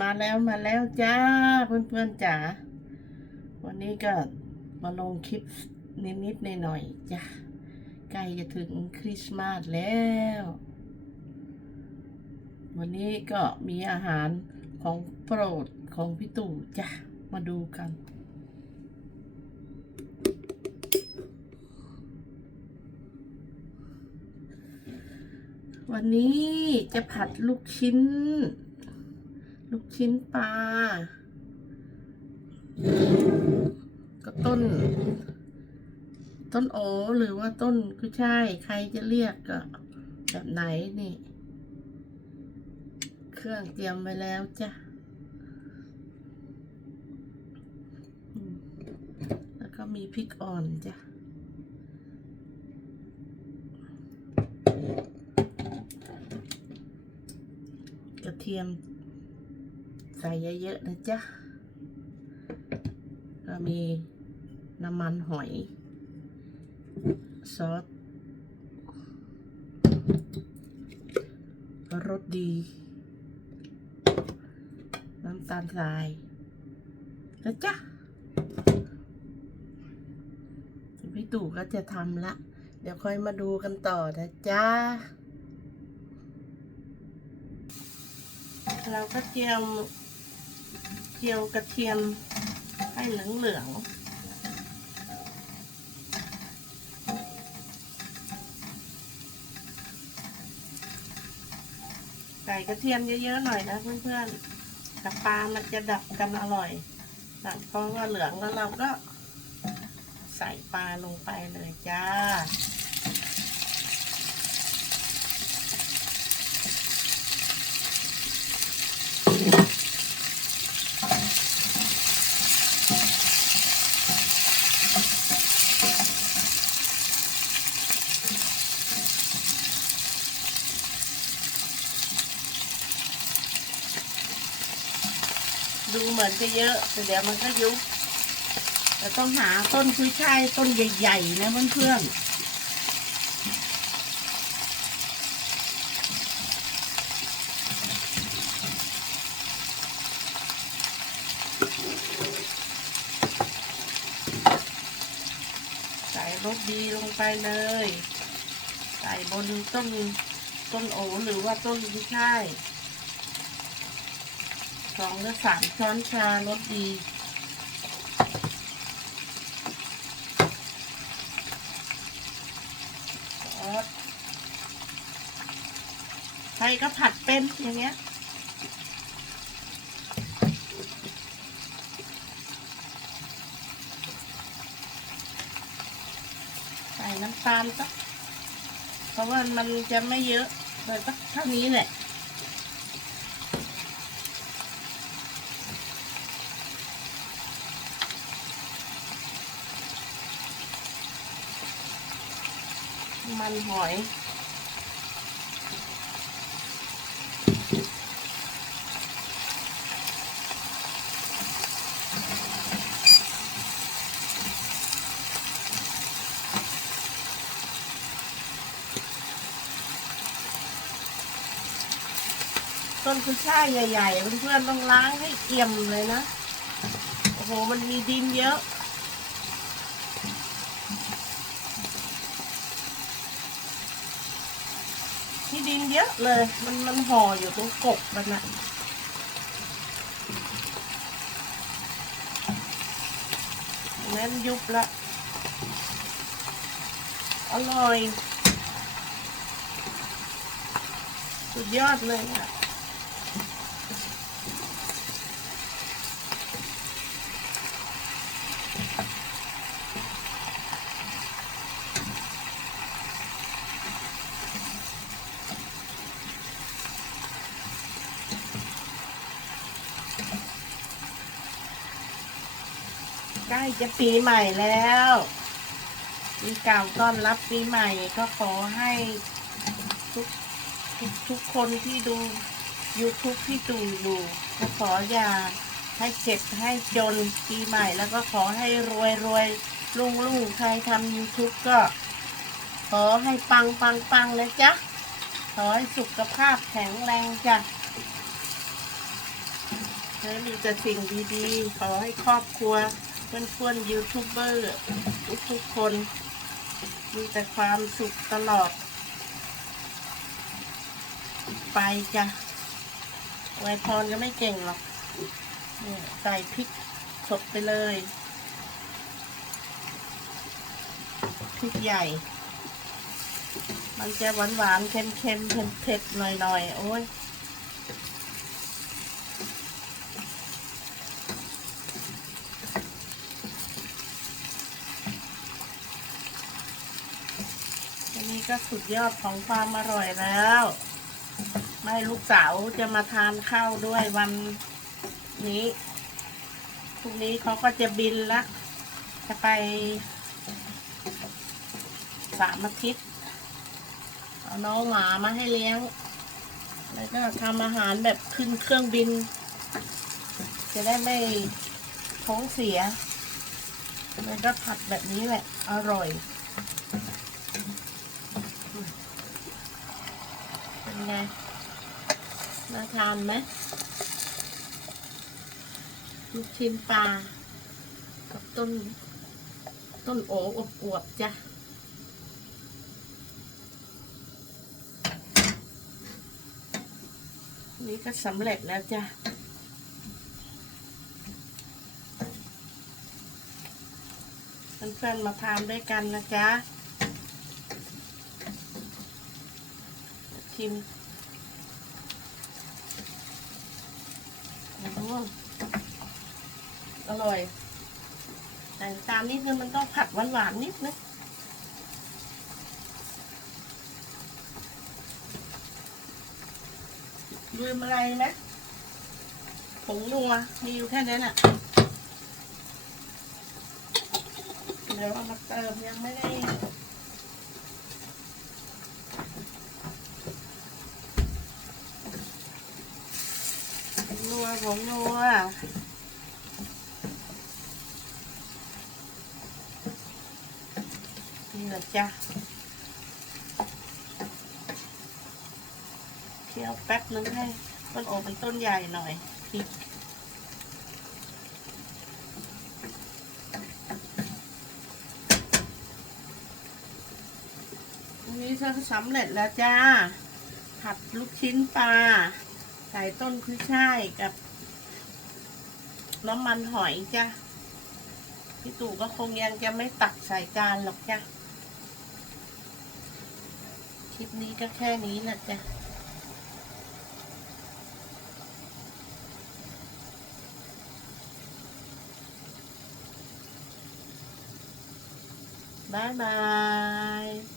มาแล้วมาแล้วจ้าเพื่อนๆจ๋าวันนี้ก็มาลงคลิปนิดๆหน่อยๆจ้ะใกล้จะถึงคริสต์มาสแล้ว วันนี้ก็มีอาหารของโปรดของพี่ตู่จ้ะมาดูกันวันนี้จะผัดลูกชิ้น ลูกชิ้นปลาก็ต้น ต้นโอหรือว่าต้นกุยช่ายใครจะเรียกก็แบบไหนนี่ เครื่องเตรียมไว้แล้วจ้ะแล้วก็มีพริกอ่อนจ้ะกระเทียม ใส่เยอะๆนะจ๊ะก็มีน้ำมันหอย ซอสรสดี น้ำตาลทรายนะจ๊ะพี่ตู่ก็จะทำละ เดี๋ยวค่อยมาดูกันต่อนะจ๊ะ เราก็เจียวเจียวกระเทียมให้เหลืองเหลืองๆใส่กระเทียมเยอะๆหน่อยนะเพื่อนๆกับปลา มันจะดับกันอร่อยหลังเพราะว่าเหลืองแล้วเราก็ใส่ปลาลงไปเลยจ้า ดูเหมือนจะเยอะแต่เดี๋ยวมันก็ยุบแต่ต้องหาต้นคุยช่ายต้นใหญ่ๆนะเพื่อนๆใส่รสดีลงไปเลย ใส่บนต้นต้นโอหรือว่าต้นคุยช่าย สองหรือสามช้อนชารสดีซอสใครก็ผัดเป็นอย่างเงี้ยใส่น้ำตาลสักเพราะว่ามันจะไม่เยอะเลยสักเท่านี้แหละ มันหอย ต้นกุยช่ายใหญ่ๆเพื่อนๆต้องล้างให้เอี่ยมเลยนะ โอ้โห มันมีดินเยอะ ดินเยอะเลย มันมันห่ออยู่ตรงกกมันนะนั้นยุบละ อร่อย สุดยอดเลยอะ ล้จะปีใหม่แล้วปีเก่าต้อนรับปีใหม่ก็ขอให้ทุกทุกทุกคนที่ดู YouTube ที่ดูอยู่ก็ขออย่าให้เจ็บให้จนปีใหม่ แล้วก็ขอให้รวยรวยรุ่งรุ่งใครทำ YouTube ก็ ขอให้ปังปังปังเลยจ้ะ ขอให้สุขภาพแข็งแรงจ้ะให้มีแต่สิ่งดีๆ ขอให้ครอบครัว เพื่อนๆยูทูบเบอร์ทุกๆคน มีแต่ความสุขตลอด ไปจ้ะอวพรก็ไม่เก่งหรอกใส่พริกสดไปเลยพริกใหญ่ มันจะหวานหวานๆเค็มเค็มเผ็ดๆหน่อยๆ โอ้ย ก็สุดยอดของความอร่อยแล้ว ไม่ลูกสาวจะมาทานข้าวด้วยวันนี้พรุ่งนี้เขาก็จะบินละ จะไปสามอาทิตย์เอาน้องหมามาให้เลี้ยง แล้วก็ทำอาหารแบบขึ้นเครื่องบิน จะได้ไม่ท้องเสีย แล้วก็ผัดแบบนี้แหละ อร่อย เป็น ไงน่าทานไหมลูกชิ้นปลา กับต้น ต้นโออบอวบจ้ะนี่ก็สำเร็จแล้วจ้ะเพื่อนๆมาทานด้วยกันนะจ๊ะ ชิมโอ้โหอร่อย แต่ตามนิดนึงมันต้องผัดหวานๆนิดนึงลืมอะไรไหมผงนัวมีอยู่แค่นั้นอะเดี๋ยวเอามาเติมยังไม่ได้ ผงนัวผงนัวนี่แหละจ้ะเคี่ยวแป๊บนึงให้ต้นโอเป็นต้นใหญ่หน่อยพริกอันนี้ก็สำเร็จแล้วจ้า ผัดลูกชิ้นปลา ส่ต้นกุ้ยช่ายกับ น้ำมันหอยจ้ะพี่ตู่ก็คงยังจะไม่ตักใส่จานหรอกจ้ะคลิปนี้ก็แค่นี้นะจ๊ะบายบาย